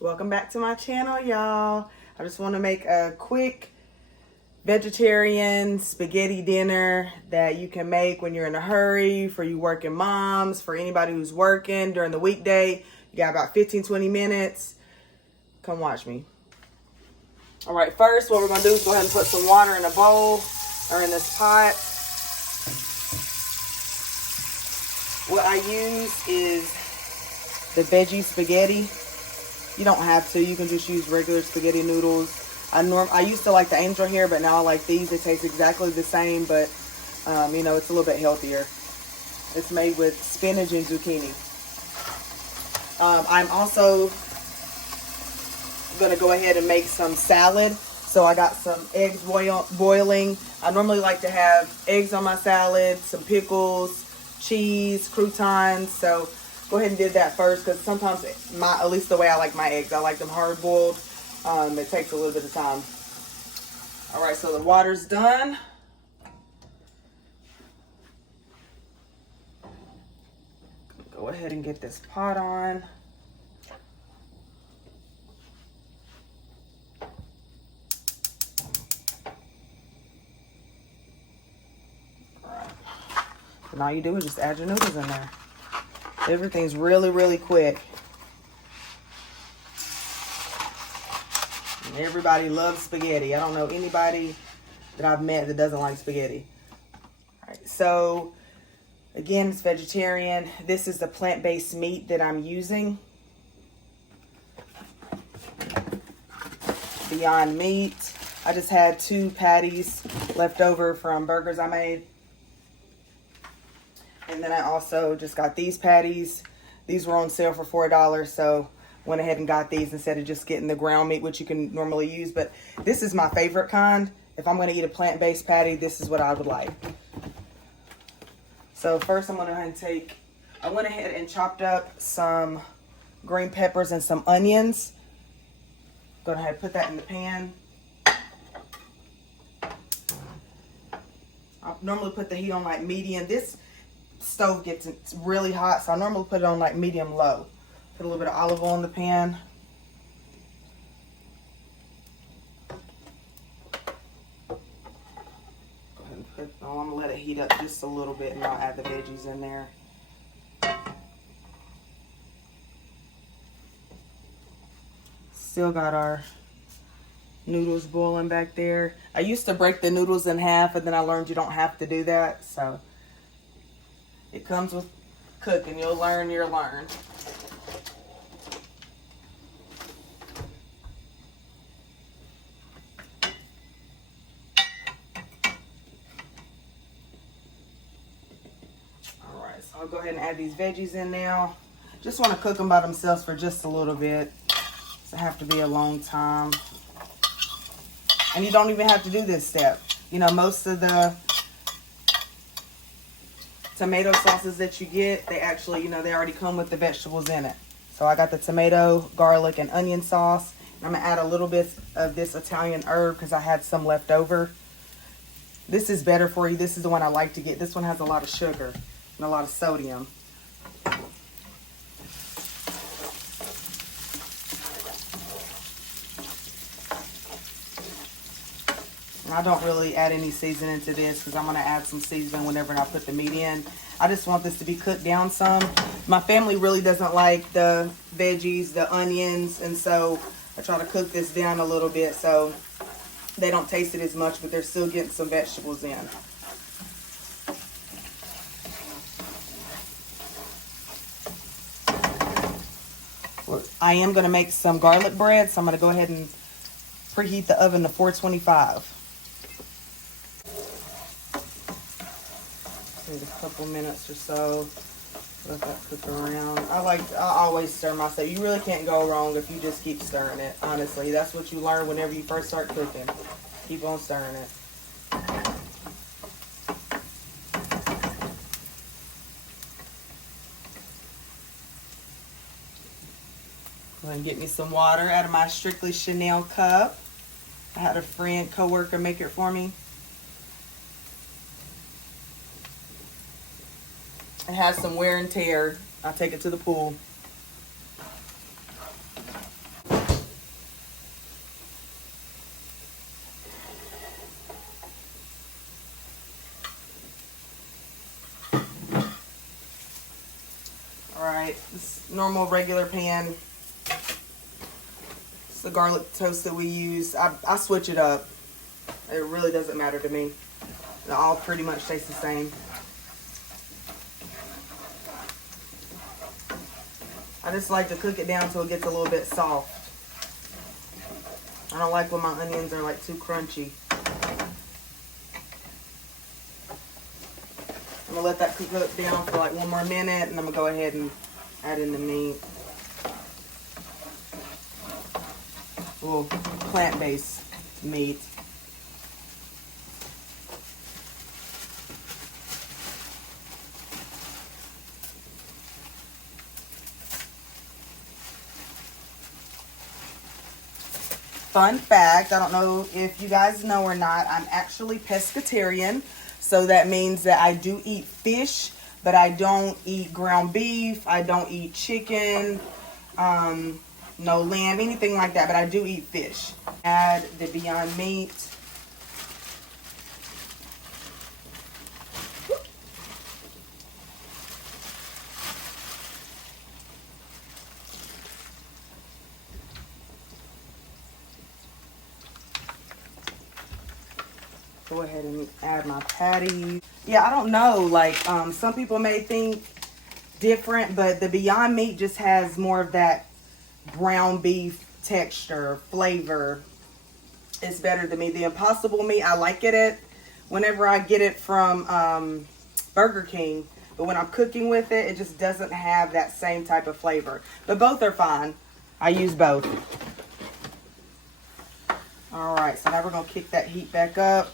Welcome back to my channel, y'all. I just want to make a quick vegetarian spaghetti dinner that you can make when you're in a hurry, for you working moms, for anybody who's working during the weekday. You got about 15-20 minutes. Come watch me. All right, first what we're going to do is go ahead and put some water in a bowl or in this pot. What I use is the veggie spaghetti. You don't have to. You can just use regular spaghetti noodles. I used to like the angel hair, but now I like these. They taste exactly the same, but you know, it's a little bit healthier. It's made with spinach and zucchini. I'm also going to go ahead and make some salad. So I got some eggs boiling. I normally like to have eggs on my salad, some pickles, cheese, croutons. So go ahead and do that first, because sometimes at least the way I like my eggs, I like them hard boiled. It takes a little bit of time. All right, so the water's done. Go ahead and get this pot on. All right. And all you do is just add your noodles in there. Everything's really, really quick. And everybody loves spaghetti. I don't know anybody that I've met that doesn't like spaghetti. All right, so again, it's vegetarian. This is the plant-based meat that I'm using. Beyond Meat. I just had 2 patties left over from burgers I made. And then I also just got these patties. These were on sale for $4, so went ahead and got these instead of just getting the ground meat, which you can normally use. But this is my favorite kind. If I'm going to eat a plant-based patty, this is what I would like. So first I'm going to go ahead and I went ahead and chopped up some green peppers and some onions. Go ahead and put that in the pan. I normally put the heat on like medium. This stove gets really hot, so I normally put it on like medium low. Put a little bit of olive oil in the pan. Go ahead and I'm gonna let it heat up just a little bit, and I'll add the veggies in there. Still got our noodles boiling back there. I used to break the noodles in half, and then I learned you don't have to do that, so it comes with cooking. You'll learn, you'll learn. All right, so I'll go ahead and add these veggies in now. Just want to cook them by themselves for just a little bit. Doesn't have to be a long time. And you don't even have to do this step. You know, most of the tomato sauces that you get, they actually, you know, they already come with the vegetables in it. So I got the tomato, garlic, and onion sauce. And I'm going to add a little bit of this Italian herb because I had some left over. This is better for you. This is the one I like to get. This one has a lot of sugar and a lot of sodium. And I don't really add any seasoning to this because I'm going to add some seasoning whenever I put the meat in. I just want this to be cooked down some. My family really doesn't like the veggies, the onions, and so I try to cook this down a little bit so they don't taste it as much, but they're still getting some vegetables in. I am going to make some garlic bread, so I'm going to go ahead and preheat the oven to 425. Wait a couple minutes or so. Let that cook around. I always stir myself. You really can't go wrong if you just keep stirring it. Honestly, that's what you learn whenever you first start cooking. Keep on stirring it. Go ahead and get me some water out of my Strictly Chanel cup. I had a friend, coworker, make it for me. It has some wear and tear. I'll take it to the pool. This normal regular pan. It's the garlic toast that we use. I switch it up. It really doesn't matter to me. They all pretty much taste the same. I just like to cook it down until it gets a little bit soft. I don't like when my onions are like too crunchy. I'm gonna let that cook down for like 1 more minute, and I'm gonna go ahead and add in the meat. Well, plant-based meat. Fun fact, I don't know if you guys know or not, I'm actually pescatarian. So that means that I do eat fish, but I don't eat ground beef. I don't eat chicken, no lamb, anything like that. But I do eat fish. Add the Beyond Meat. Go ahead and add my patty. Yeah, I don't know, like some people may think different, but the Beyond Meat just has more of that ground beef texture, flavor. It's better than me. The Impossible Meat, I like it whenever I get it from Burger King, but when I'm cooking with it, it just doesn't have that same type of flavor. But both are fine. I use both. All right, so now we're gonna kick that heat back up.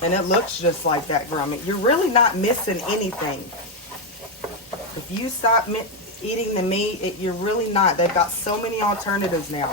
And it looks just like that, Grummy. You're really not missing anything. If you stop eating the meat, you're really not. They've got so many alternatives now.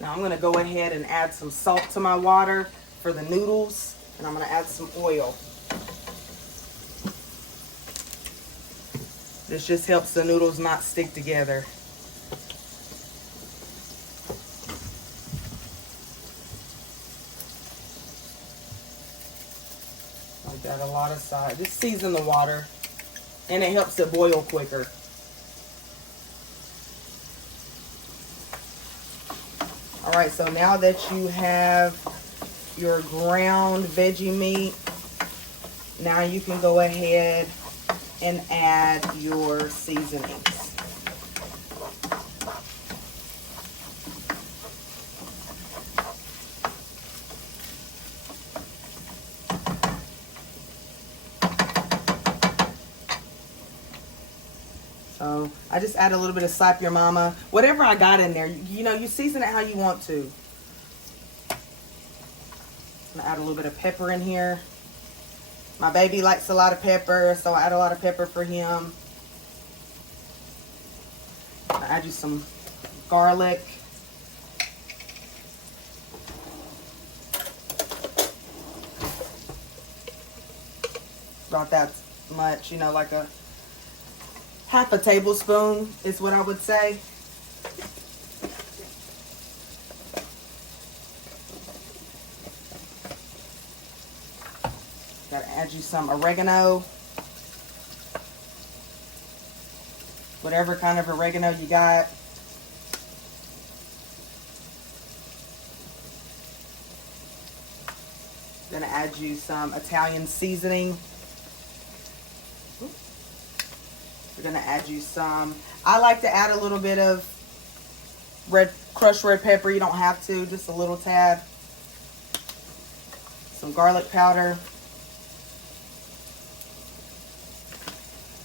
Now I'm going to go ahead and add some salt to my water for the noodles, and I'm going to add some oil. This just helps the noodles not stick together. I've got a lot of salt. Just season the water, and it helps it boil quicker. All right, so now that you have your ground veggie meat, now you can go ahead and add your seasonings. So I just add a little bit of Slap Your Mama, whatever I got in there. You know, you season it how you want to. I'm gonna add a little bit of pepper in here. My baby likes a lot of pepper, so I add a lot of pepper for him. I add you some garlic. About that much, you know, like a half a tablespoon is what I would say. Gotta add you some oregano. Whatever kind of oregano you got. Gonna add you some Italian seasoning. We're gonna add you some. I like to add a little bit of crushed red pepper. You don't have to, just a little tad. Some garlic powder.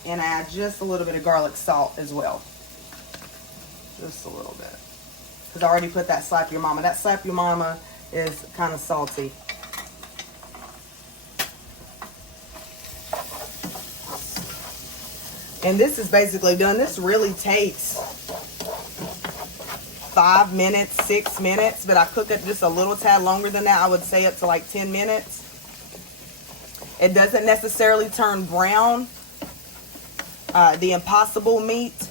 And add just a little bit of garlic salt as well. Just a little bit. Because I already put that Slap Your Mama. That Slap Your Mama is kind of salty. And this is basically done. This really takes 5 minutes, 6 minutes, but I cook it just a little tad longer than that. I would say up to like 10 minutes. It doesn't necessarily turn brown. The Impossible meat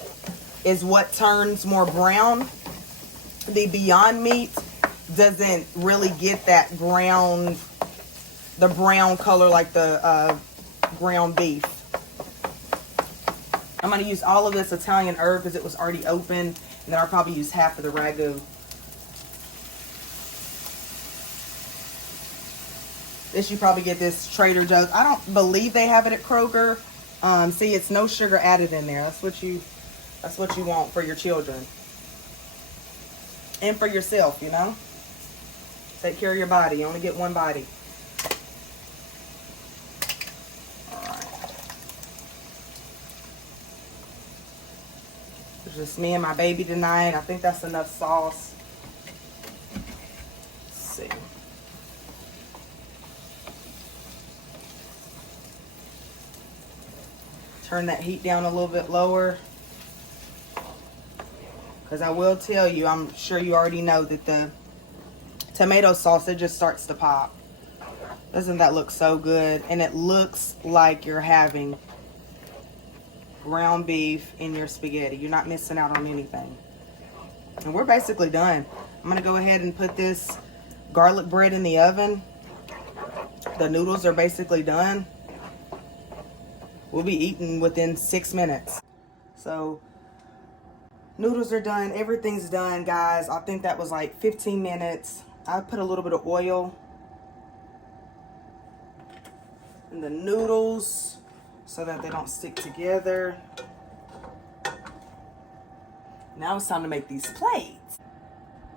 is what turns more brown. The Beyond Meat doesn't really get that the brown color like the ground beef. I'm going to use all of this Italian herb because it was already open, and then I'll probably use half of the ragu. This, you probably get this Trader Joe's. I don't believe they have it at Kroger. See, it's no sugar added in there. That's what you want for your children. And for yourself, you know. Take care of your body. You only get one body. Alright. It's just me and my baby tonight. I think that's enough sauce. Let's see. Turn that heat down a little bit lower. Because I will tell you, I'm sure you already know that the tomato sauce, it just starts to pop. Doesn't that look so good? And it looks like you're having ground beef in your spaghetti. You're not missing out on anything. And we're basically done. I'm going to go ahead and put this garlic bread in the oven. The noodles are basically done. We'll be eating within 6 minutes. So noodles are done. Everything's done, guys. I think that was like 15 minutes. I put a little bit of oil in the noodles so that they don't stick together. Now it's time to make these plates.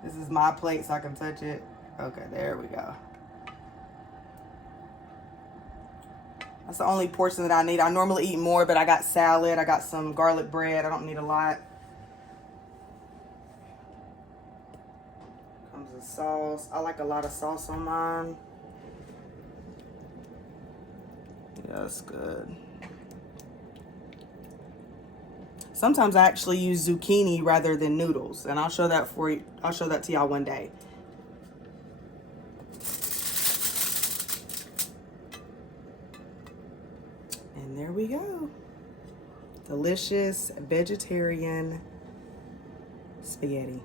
This is my plate so I can touch it. Okay, there we go. That's the only portion that I need. I normally eat more, but I got salad. I got some garlic bread. I don't need a lot. Comes the sauce. I like a lot of sauce on mine. Yeah, that's good. Sometimes I actually use zucchini rather than noodles, and I'll show that for you. I'll show that to y'all one day. And there we go. Delicious vegetarian spaghetti.